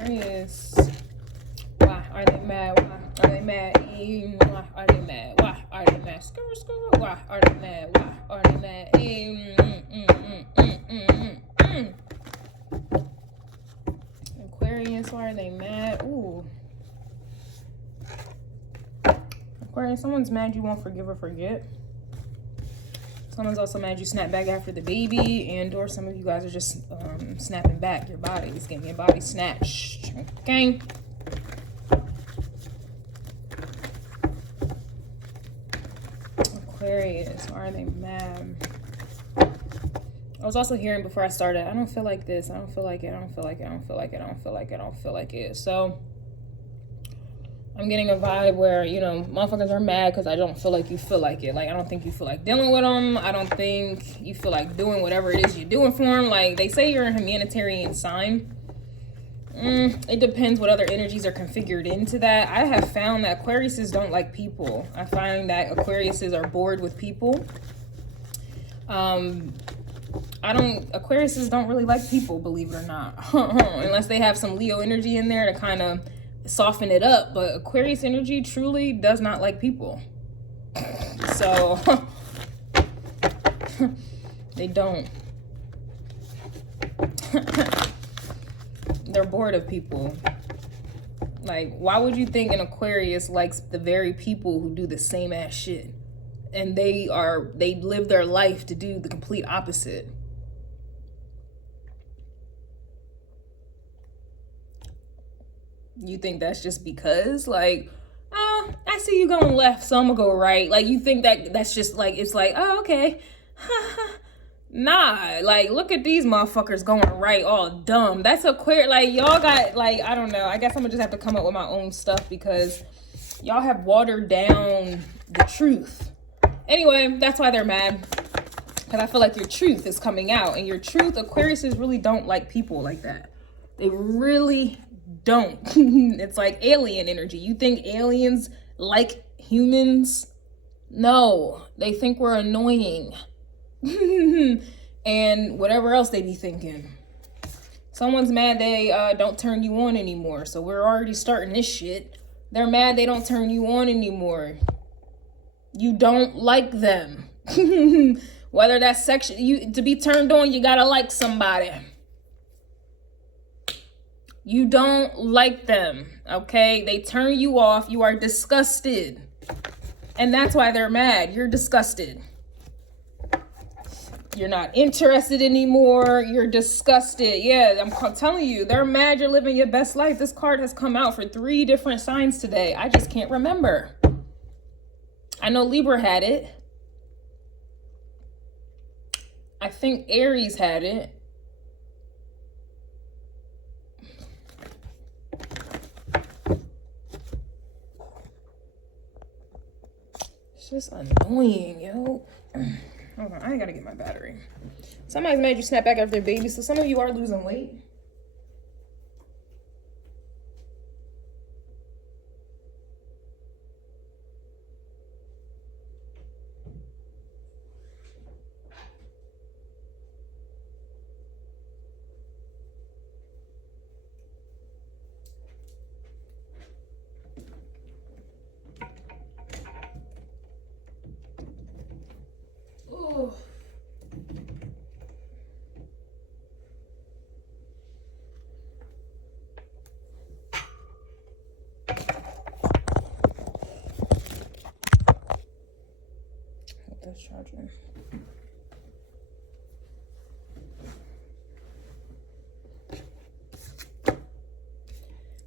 Aquarius. Why are they mad? Why are they mad? Why are they mad? Why are they mad? Why are they mad? Why are they mad? Aquarius, why are they mad? Ooh. Aquarius, someone's mad you won't forgive or forget. Someone's also mad you snap back after the baby, and or some of you guys are just snapping back. Your body's getting your body snatched. Okay. Aquarius, why are they mad? I was also hearing before I started, I don't feel like this. I don't feel like it. I don't feel like it. I don't feel like it. I don't feel like it. I don't feel like it. So I'm getting a vibe where, you know, motherfuckers are mad because I don't feel like you feel like it. Like, I don't think you feel like dealing with them. I don't think you feel like doing whatever it is you're doing for them. Like, they say you're a humanitarian sign. It depends what other energies are configured into that. I have found that Aquariuses don't like people. I find that Aquariuses are bored with people. Aquariuses don't really like people, believe it or not. Unless they have some Leo energy in there to kind of soften it up. But Aquarius energy truly does not like people. So they don't. They're bored of people. Like, why would you think an Aquarius likes the very people who do the same ass shit? And they live their life to do the complete opposite. You think that's just because, like, oh, I see you going left, so I'm gonna go right. Like, you think that that's just like, it's like, oh, okay. Nah, like, look at these motherfuckers going right, all dumb. That's Aquarius. Like, y'all got, like, I don't know. I guess I'm gonna just have to come up with my own stuff because y'all have watered down the truth. Anyway, that's why they're mad. Because I feel like your truth is coming out. And your truth, Aquariuses really don't like people like that. They really don't. It's like alien energy. You think aliens like humans? No, they think we're annoying. And whatever else they be thinking. Someone's mad they don't turn you on anymore. So we're already starting this shit. They're mad they don't turn you on anymore. You don't like them. Whether that's sexual, to be turned on, you gotta like somebody. You don't like them, okay? They turn you off. You are disgusted. And that's why they're mad. You're disgusted. You're not interested anymore. You're disgusted. Yeah, I'm telling you, they're mad you're living your best life. This card has come out for 3 different signs today. I just can't remember. I know Libra had it. I think Aries had it. It's just annoying, yo. Hold on, I gotta get my battery. Somebody's mad you snap back after their baby, so some of you are losing weight. Ooh. That's charging.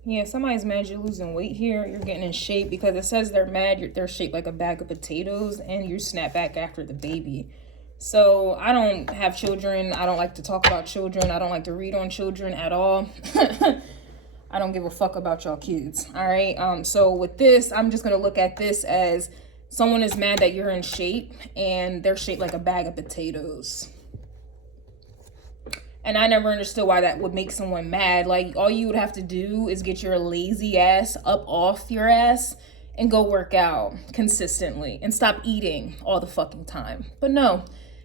Yeah, somebody's mad you're losing weight here. You're getting in shape because it says they're mad. They're shaped like a bag of potatoes and you snap back after the baby. So I don't have children. I don't like to talk about children. I don't like to read on children at all. I don't give a fuck about y'all kids. All right. So with this, I'm just going to look at this as someone is mad that you're in shape and they're shaped like a bag of potatoes. And I never understood why that would make someone mad. Like, all you would have to do is get your lazy ass up off your ass and go work out consistently and stop eating all the fucking time. But no,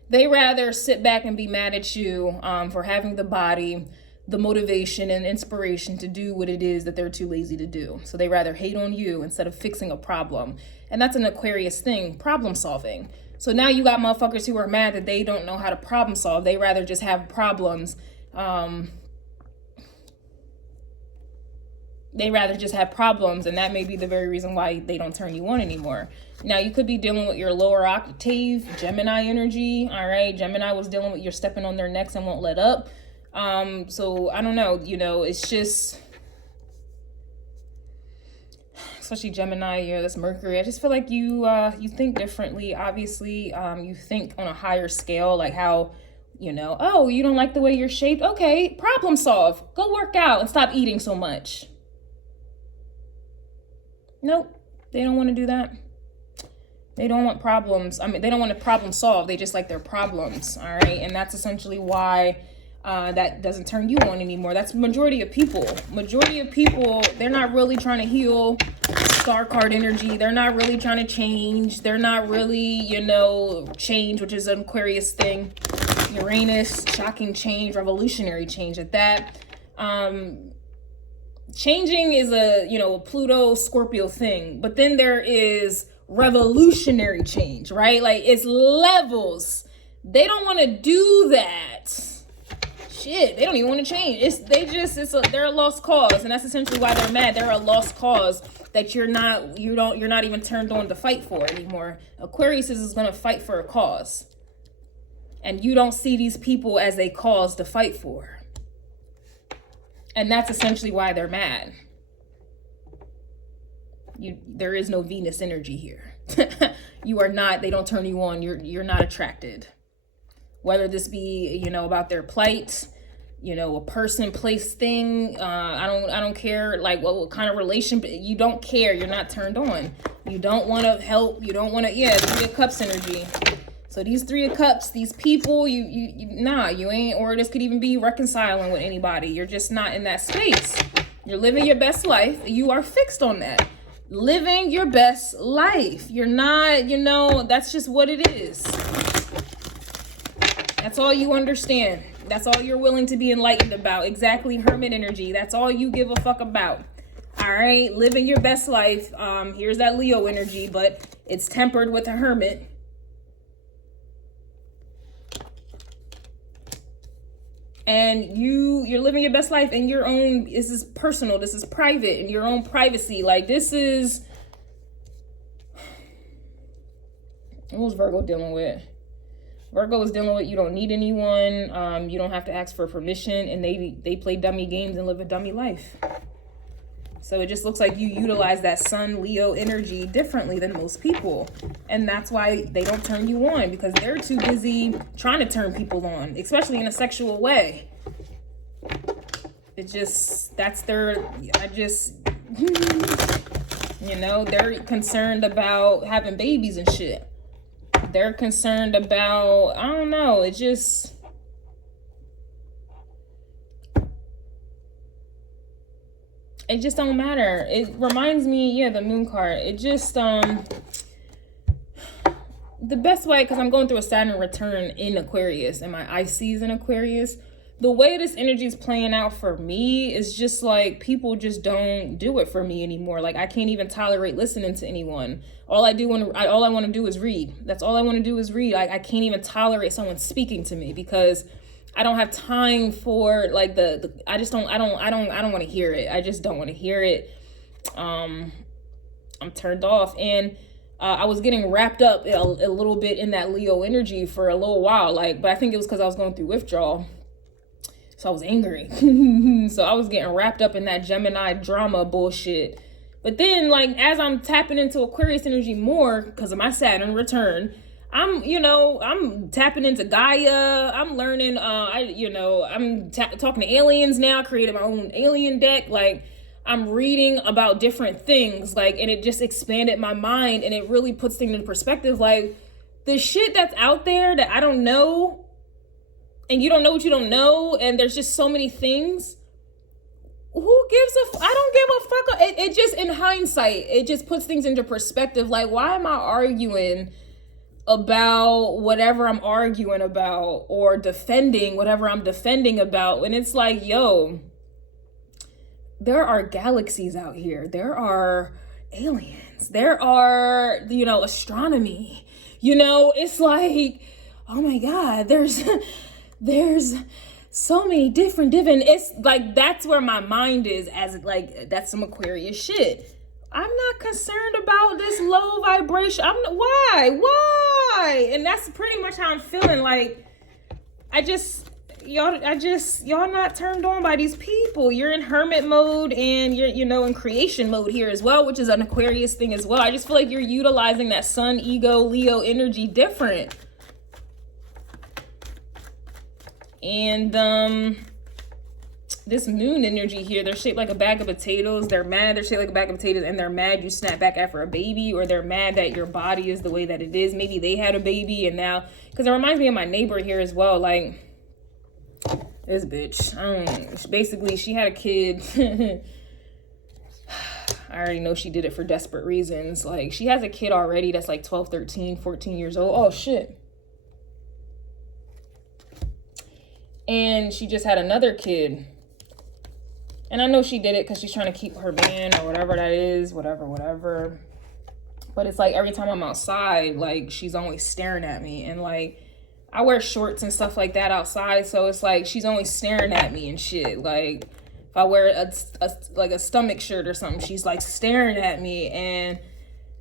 they rather sit back and be mad at you for having the body the motivation and inspiration to do what it is that they're too lazy to do. So they rather hate on you instead of fixing a problem. And that's an Aquarius thing, problem solving. So now you got motherfuckers who are mad that they don't know how to problem solve. They rather just have problems. They rather just have problems, and that may be the very reason why they don't turn you on anymore. Now, you could be dealing with your lower octave, Gemini energy, all right? Gemini was dealing with you're stepping on their necks and won't let up. So I don't know, you know, it's just, especially Gemini, yeah, that's Mercury. I just feel like you think differently. Obviously, you think on a higher scale, like how, you know, oh, you don't like the way you're shaped? Okay, problem solve. Go work out and stop eating so much. Nope, they don't want to do that. They don't want problems. I mean, they don't want to problem solve. They just like their problems, all right? And that's essentially why that doesn't turn you on anymore. That's majority of people. Majority of people, they're not really trying to heal star card energy. They're not really trying to change. They're not really, you know, change, which is an Aquarius thing. Uranus, shocking change, revolutionary change at that. Changing is a, you know, a Pluto Scorpio thing, but then there is revolutionary change, right? Like it's levels. They don't want to do that. Shit, they don't even want to change. They're a lost cause, and that's essentially why they're mad. They're a lost cause that you're not even turned on to fight for anymore. Aquarius is going to fight for a cause, and you don't see these people as a cause to fight for. And that's essentially why they're mad. There is no Venus energy here. You are not, they don't turn you on. You're not attracted. Whether this be, you know, about their plight, you know, a person, place, thing. I don't care like what kind of relation, but you don't care. You're not turned on. You don't want to help. You don't want to, yeah, Three of Cups energy. So these Three of Cups, these people, you ain't, or this could even be reconciling with anybody. You're just not in that space. You're living your best life. You are fixed on that. Living your best life. You're not, you know, that's just what it is. That's all you understand. That's all you're willing to be enlightened about. Exactly, Hermit energy. That's all you give a fuck about. All right, living your best life. Here's that Leo energy, but it's tempered with a Hermit. And you're living your best life in your own, this is personal, this is private, in your own privacy. Like this is, what was Virgo dealing with? Virgo is dealing with you don't need anyone, you don't have to ask for permission, and they play dummy games and live a dummy life. So it just looks like you utilize that Sun Leo energy differently than most people. And that's why they don't turn you on, because they're too busy trying to turn people on, especially in a sexual way. It just, that's their, you know, they're concerned about having babies and shit. They're concerned about, I don't know, it just, it just don't matter. It reminds me, yeah, the moon card. It just, the best way, because I'm going through a Saturn return in Aquarius, and my IC's in Aquarius. The way this energy is playing out for me is just like, people just don't do it for me anymore. Like, I can't even tolerate listening to anyone. All I want to do is read. That's all I want to do is read. I can't even tolerate someone speaking to me, because I don't have time for like I don't want to hear it. I just don't want to hear it. I'm turned off, and I was getting wrapped up a little bit in that Leo energy for a little while, like, but I think it was because I was going through withdrawal. So I was angry. So I was getting wrapped up in that Gemini drama bullshit. But then, like, as I'm tapping into Aquarius energy more because of my Saturn return, I'm tapping into Gaia. I'm learning, I'm talking to aliens now, creating my own alien deck. Like, I'm reading about different things, like, and it just expanded my mind, and it really puts things in perspective. Like, the shit that's out there that I don't know, and you don't know what you don't know, and there's just so many things. Who gives I don't give a fuck. It just, in hindsight, it just puts things into perspective. Like, why am I arguing about whatever I'm arguing about, or defending whatever I'm defending about. And it's like, yo, there are galaxies out here. There are aliens. There are, you know, astronomy. You know, it's like, oh my God, there's so many different, it's like, that's where my mind is, as like, that's some Aquarius shit. I'm not concerned about this low vibration. Why? And that's pretty much how I'm feeling. Like, y'all not turned on by these people. You're in hermit mode, and you're, you know, in creation mode here as well, which is an Aquarius thing as well. I just feel like you're utilizing that sun, ego, Leo energy different. And this moon energy here, they're shaped like a bag of potatoes. They're mad, they're shaped like a bag of potatoes, and they're mad you snap back after a baby, or they're mad that your body is the way that it is. Maybe they had a baby, and now, because it reminds me of my neighbor here as well. Like, this bitch, basically, she had a kid. I already know she did it for desperate reasons. Like, she has a kid already that's like 12, 13, 14 years old. Oh, shit. And she just had another kid. And I know she did it because she's trying to keep her man, or whatever that is, whatever. But it's like, every time I'm outside, like, she's always staring at me. And like, I wear shorts and stuff like that outside, so it's like, she's always staring at me and shit. Like, if I wear a stomach shirt or something, she's like staring at me, and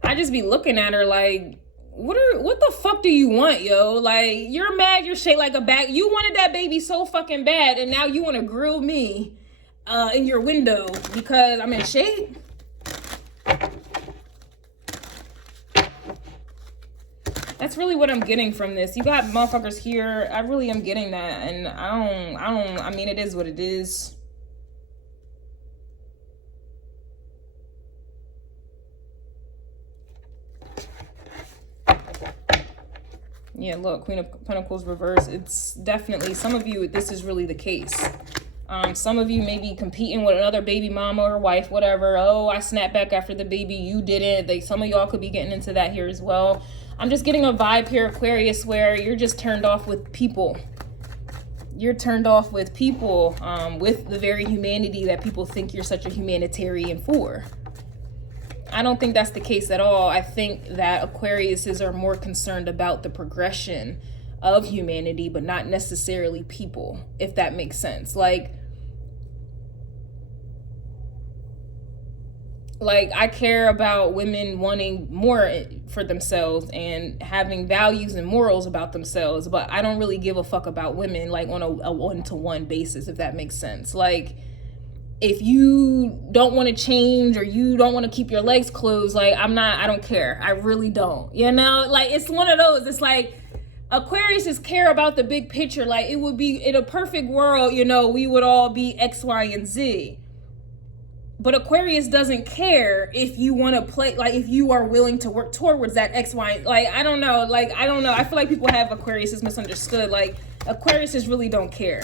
I just be looking at her like, what the fuck do you want, yo? Like, you're mad, you're shaped like a bag. You wanted that baby so fucking bad, and now you want to grill me in your window because I'm in shape? That's really what I'm getting from this. You got motherfuckers here. I really am getting that, and I mean, it is what it is. Yeah, look, Queen of Pentacles reverse. It's definitely, some of you, this is really the case. Some of you may be competing with another baby mama or wife, whatever. Oh, I snapped back after the baby, you didn't. Some of y'all could be getting into that here as well. I'm just getting a vibe here, Aquarius, where you're just turned off with people. You're turned off with people, with the very humanity that people think you're such a humanitarian for. I don't think that's the case at all. I think that Aquariuses are more concerned about the progression of humanity, but not necessarily people, if that makes sense. Like I care about women wanting more for themselves and having values and morals about themselves, but I don't really give a fuck about women like on a one-to-one basis, if that makes sense. Like, if you don't want to change, or you don't want to keep your legs closed, like, I don't care. I really don't, you know? Like, it's one of those, it's like, Aquariuses care about the big picture. Like, it would be, in a perfect world, you know, we would all be X, Y, and Z. But Aquarius doesn't care if you want to play, like, if you are willing to work towards that X, Y, like, I don't know. I feel like people have Aquariuses misunderstood. Like, Aquariuses really don't care.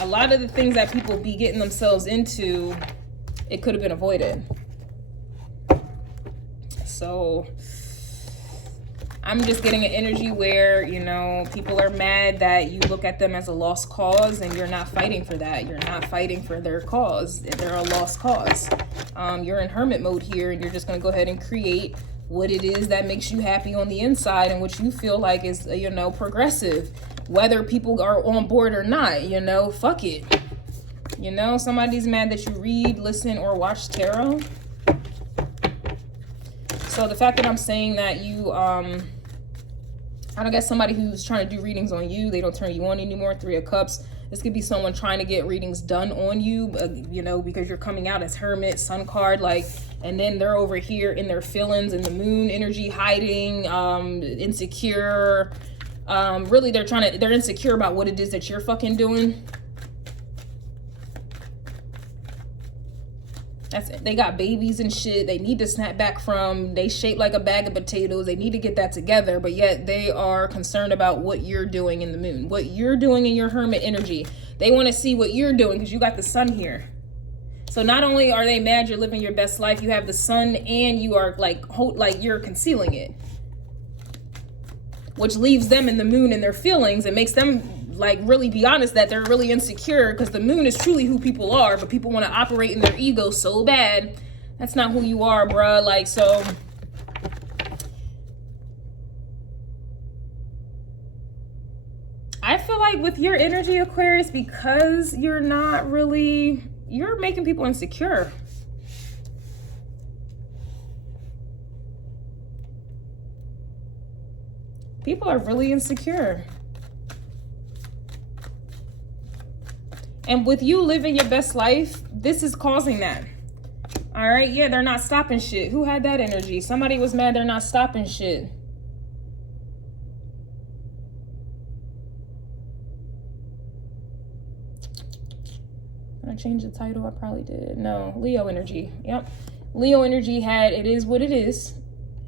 A lot of the things that people be getting themselves into, it could have been avoided. So I'm just getting an energy where, you know, people are mad that you look at them as a lost cause, and you're not fighting for that. You're not fighting for their cause. They're a lost cause. You're in hermit mode here, and you're just going to go ahead and create what it is that makes you happy on the inside, and what you feel like is, you know, progressive. Whether people are on board or not, you know, fuck it. You know, somebody's mad that you read, listen, or watch tarot. So the fact that I'm saying that you, I don't guess somebody who's trying to do readings on you, they don't turn you on anymore. 3 of Cups. This could be someone trying to get readings done on you, you know, because you're coming out as Hermit, Sun card, like, and then they're over here in their feelings, in the moon energy, hiding, insecure. Really, they're insecure about what it is that you're fucking doing. they got babies and shit they need to snap back from. They shape like a bag of potatoes. They need to get that together, but yet they are concerned about what you're doing in the moon, what you're doing in your hermit energy. They want to see what you're doing because you got the sun here. So not only are they mad you're living your best life, you have the sun and you are like you're concealing it, which leaves them in the moon and their feelings. It makes them like really be honest that they're really insecure, because the moon is truly who people are, but people want to operate in their ego so bad. That's not who you are, bruh. Like, so I feel like with your energy, Aquarius, because you're making people insecure. People are really insecure. And with you living your best life, this is causing that. All right, yeah, they're not stopping shit. Who had that energy? Somebody was mad they're not stopping shit. Did I change the title? I probably did. No, Leo energy. Yep. Leo energy had it is what it is,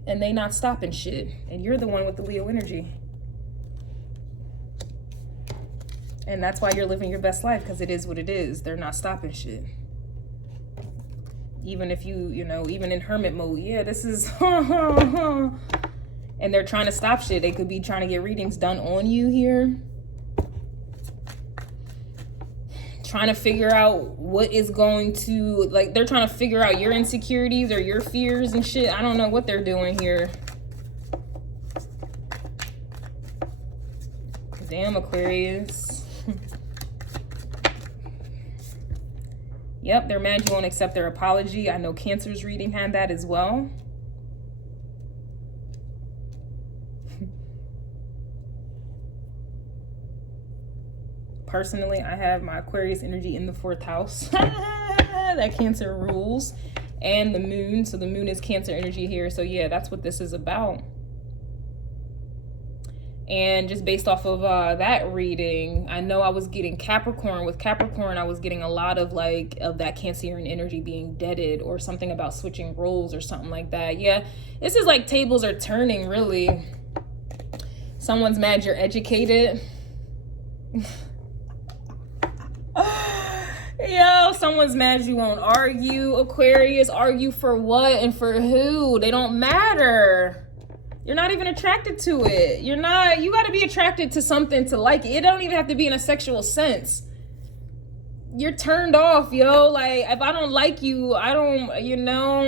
and they not stopping shit. And you're the one with the Leo energy. And that's why you're living your best life, because it is what it is. They're not stopping shit. Even if you know, even in hermit mode, yeah, this is, and they're trying to stop shit. They could be trying to get readings done on you here. Trying to figure out what is going to, like, they're trying to figure out your insecurities or your fears and shit. I don't know what they're doing here. Damn, Aquarius. Yep, they're mad you won't accept their apology. I know Cancer's reading had that as well. Personally, I have my Aquarius energy in the 4th house. That Cancer rules. And the moon. So the moon is Cancer energy here. So yeah, that's what this is about. And just based off of that reading, I know I was getting Capricorn. With Capricorn, I was getting a lot of like of that Cancerian energy being deaded, or something about switching roles or something like that. Yeah, this is like tables are turning, really. Someone's mad you're educated. Yo, someone's mad you won't argue, Aquarius. Argue for what and for who? They don't matter. You're not even attracted to it. You're not, you got to be attracted to something to like it. It don't even have to be in a sexual sense. You're turned off, yo. Like, if I don't like you, I don't, you know,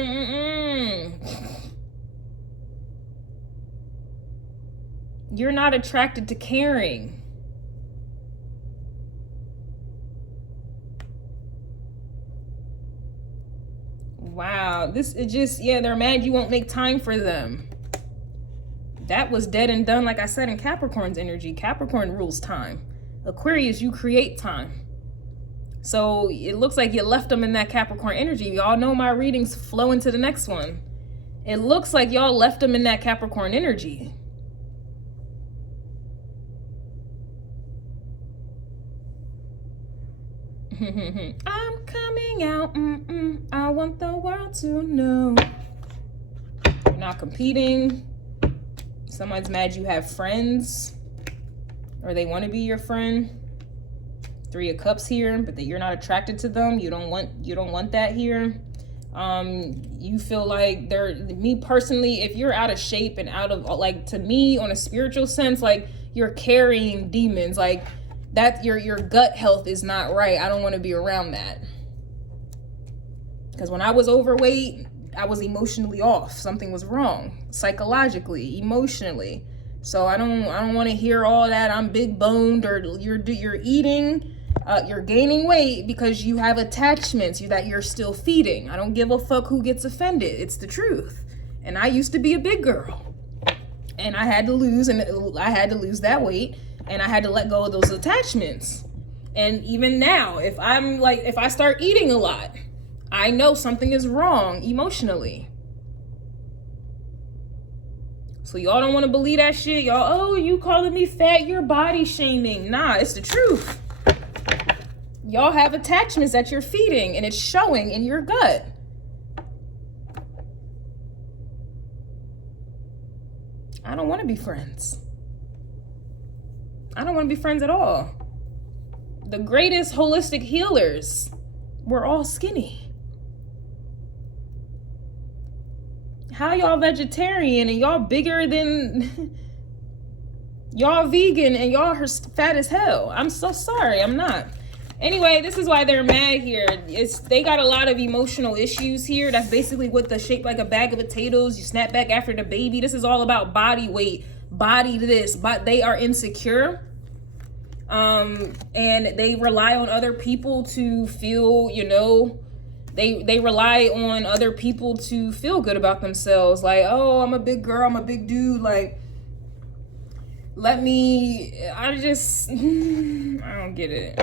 You're not attracted to caring. Wow, this is just, yeah, they're mad you won't make time for them. That was dead and done, like I said, in Capricorn's energy. Capricorn rules time. Aquarius, you create time. So it looks like you left them in that Capricorn energy. Y'all know my readings flow into the next one. It looks like y'all left them in that Capricorn energy. I'm coming out. I want the world to know. You're not competing. Someone's mad you have friends, or they want to be your friend. 3 of Cups here, but that you're not attracted to them. You don't want that here. You feel like me personally, if you're out of shape and out of, like, to me on a spiritual sense, like you're carrying demons, like that your gut health is not right. I don't want to be around that. Because when I was overweight, I was emotionally off. Something was wrong, psychologically, emotionally. So I don't want to hear all that. I'm big boned, or you're eating, you're gaining weight because you have attachments that you're still feeding. I don't give a fuck who gets offended. It's the truth. And I used to be a big girl, and I had to lose that weight, and I had to let go of those attachments. And even now, if I start eating a lot, I know something is wrong emotionally. So y'all don't want to believe that shit. Y'all, oh, you calling me fat, you're body shaming. Nah, it's the truth. Y'all have attachments that you're feeding, and it's showing in your gut. I don't want to be friends. I don't want to be friends at all. The greatest holistic healers were all skinny. How y'all vegetarian and y'all bigger than y'all vegan and y'all fat as hell? I'm so sorry, I'm not. Anyway, this is why they're mad here. They got a lot of emotional issues here. That's basically what the shape like a bag of potatoes, you snap back after the baby. This is all about body weight, body this, but they are insecure. And they rely on other people to feel, you know, they rely on other people to feel good about themselves. Like, oh, I'm a big girl, I'm a big dude. Like, I don't get it.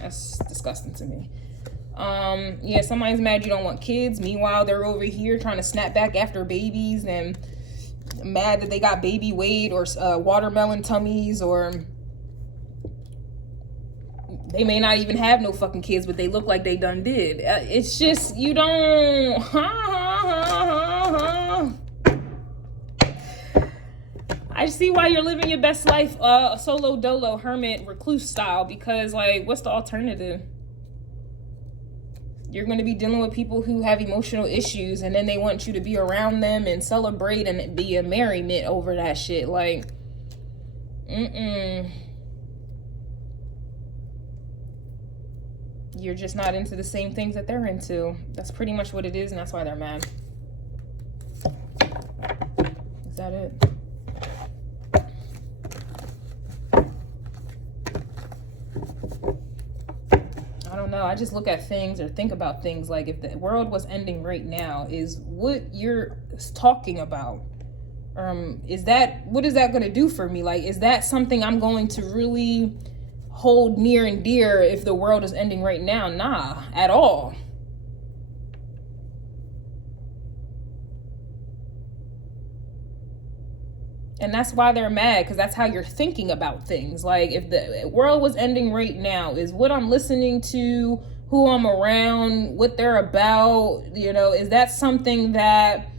That's disgusting to me. Yeah, somebody's mad you don't want kids. Meanwhile, they're over here trying to snap back after babies and mad that they got baby weight or watermelon tummies, or they may not even have no fucking kids, but they look like they done did. It's just, you don't... I see why you're living your best life solo dolo hermit recluse style, because like, what's the alternative? You're going to be dealing with people who have emotional issues, and then they want you to be around them and celebrate and be a merriment over that shit. Like, you're just not into the same things that they're into. That's pretty much what it is, and that's why they're mad. Is that it? I don't know. I just look at things or think about things like, if the world was ending right now, is what you're talking about, what is that going to do for me? Like, is that something I'm going to really hold near and dear if the world is ending right now? Nah, at all. And that's why they're mad, because that's how you're thinking about things. Like, if the world was ending right now, is what I'm listening to, who I'm around, what they're about, you know, is that something that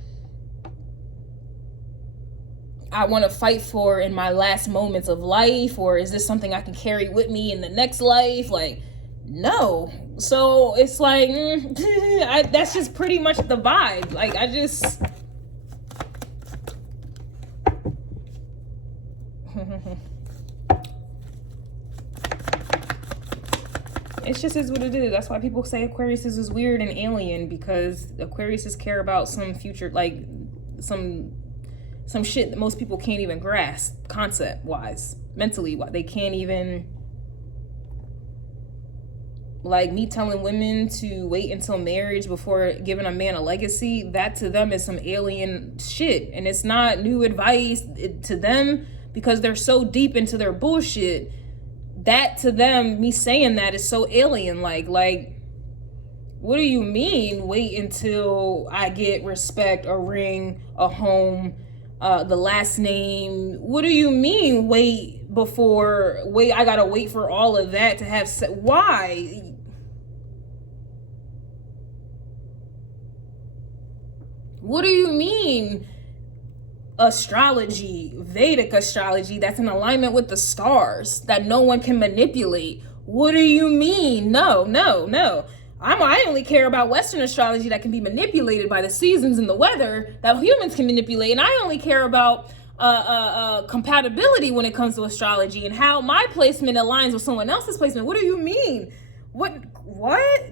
I want to fight for in my last moments of life? Or is this something I can carry with me in the next life? Like, no. So it's like, that's just pretty much the vibe. Like, it just is what it is. That's why people say Aquarius is weird and alien, because Aquariuses care about some future, like some shit that most people can't even grasp concept wise, mentally. They can't even, like me telling women to wait until marriage before giving a man a legacy. That to them is some alien shit, and it's not new advice to them, because they're so deep into their bullshit. That to them, me saying that is so alien. Like, what do you mean wait until I get respect, a ring, a home, the last name? What do you mean wait, I gotta wait for all of that to have why? What do you mean astrology, Vedic astrology, that's in alignment with the stars, that no one can manipulate? What do you mean? No. I only care about Western astrology that can be manipulated by the seasons and the weather that humans can manipulate. And I only care about compatibility when it comes to astrology and how my placement aligns with someone else's placement. What do you mean? What?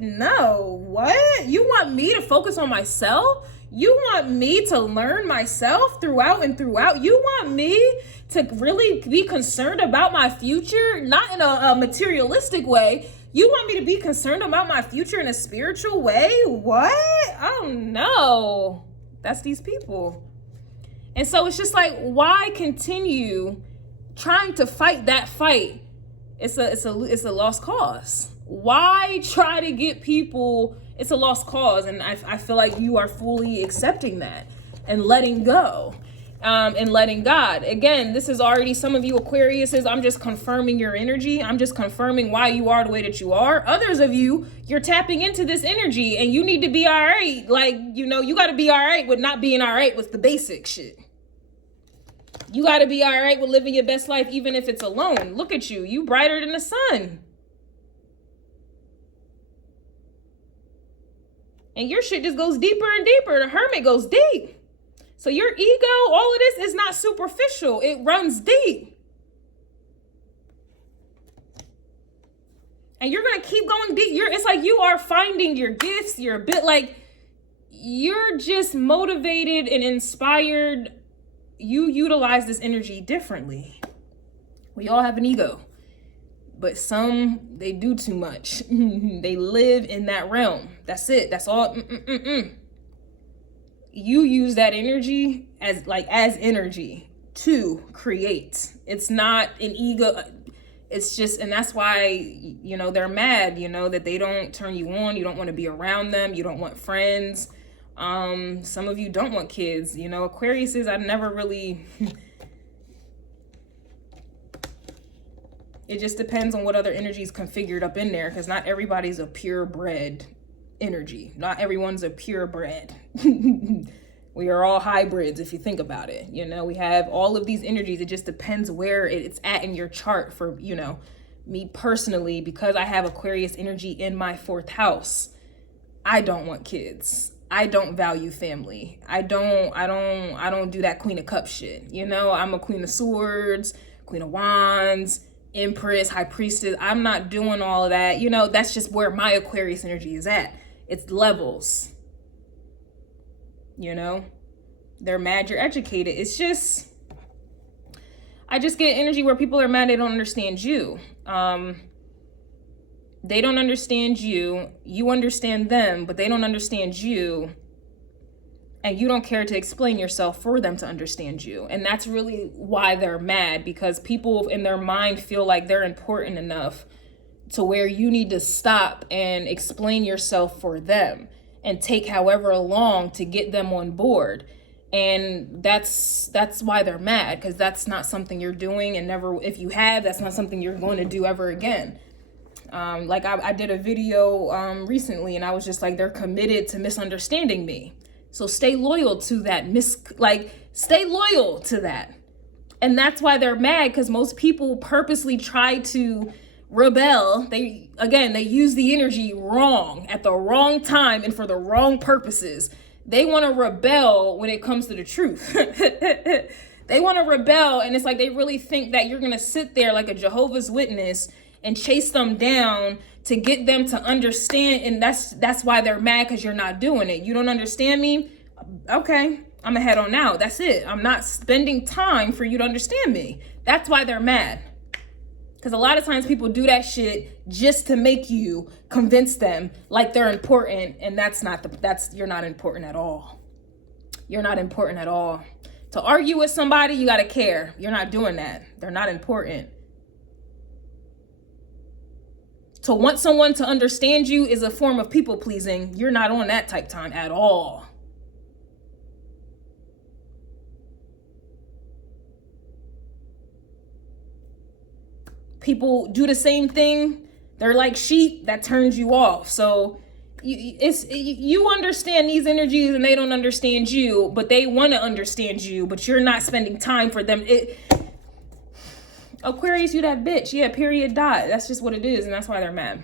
No. What? You want me to focus on myself? You want me to learn myself throughout and throughout? You want me to really be concerned about my future? Not in a materialistic way. You want me to be concerned about my future in a spiritual way? What? Oh no. That's these people. And so it's just like, why continue trying to fight that fight? It's a lost cause. Why try to get people? It's a lost cause, and I feel like you are fully accepting that and letting go, and letting God. Again, this is already, some of you Aquariuses, I'm just confirming your energy. I'm just confirming why you are the way that you are. Others of you, you're tapping into this energy, and you need to be all right. Like, you know, you got to be all right with not being all right with the basic shit. You got to be all right with living your best life, even if it's alone. Look at you. You brighter than the sun. And your shit just goes deeper and deeper. The Hermit goes deep. So your ego, all of this is not superficial. It runs deep. And you're going to keep going deep. It's like you are finding your gifts. You're a bit like, you're just motivated and inspired. You utilize this energy differently. We all have an ego. But some, they do too much. They live in that realm. That's it. That's all. You use that energy as energy to create. It's not an ego. It's just, and that's why, you know, they're mad, you know, that they don't turn you on. You don't want to be around them. You don't want friends. Some of you don't want kids, you know. Aquarius is, I never really, it just depends on what other energy is configured up in there, because not everybody's a purebred energy. Not everyone's a purebred. We are all hybrids if you think about it. You know, we have all of these energies. It just depends where it's at in your chart. For, you know, me personally, because I have Aquarius energy in my 4th house, I don't want kids. I don't value family. I don't do that Queen of Cups shit. You know, I'm a Queen of Swords, Queen of Wands, Empress, High Priestess. I'm not doing all of that. You know, that's just where my Aquarius energy is at. It's levels. You know, they're mad you're educated. It's just, I just get energy where people are mad they don't understand you. They don't understand you. You understand them, but they don't understand you. And you don't care to explain yourself for them to understand you. And that's really why they're mad, because people in their mind feel like they're important enough to where you need to stop and explain yourself for them and take however long to get them on board. And that's why they're mad, because that's not something you're doing, and never, if you have, that's not something you're going to do ever again. Like I did a video recently, and I was just like, they're committed to misunderstanding me. So stay loyal to that. Stay loyal to that. And that's why they're mad, because most people purposely try to rebel. They use the energy wrong at the wrong time and for the wrong purposes. They want to rebel when it comes to the truth. They want to rebel, and it's like they really think that you're going to sit there like a Jehovah's Witness and chase them down to get them to understand. And that's why they're mad, because you're not doing it. You don't understand me? Okay, I'm gonna head on out. That's it. I'm not spending time for you to understand me. That's why they're mad. Because a lot of times people do that shit just to make you convince them like they're important, and you're not important at all. You're not important at all. To argue with somebody, you gotta care. You're not doing that. They're not important. To want someone to understand you is a form of people pleasing. You're not on that type time at all. People do the same thing. They're like sheep. That turns you off. So you understand these energies, and they don't understand you, but they want to understand you, but you're not spending time for them. Aquarius, you that bitch. Yeah, period, dot. That's just what it is, and that's why they're mad.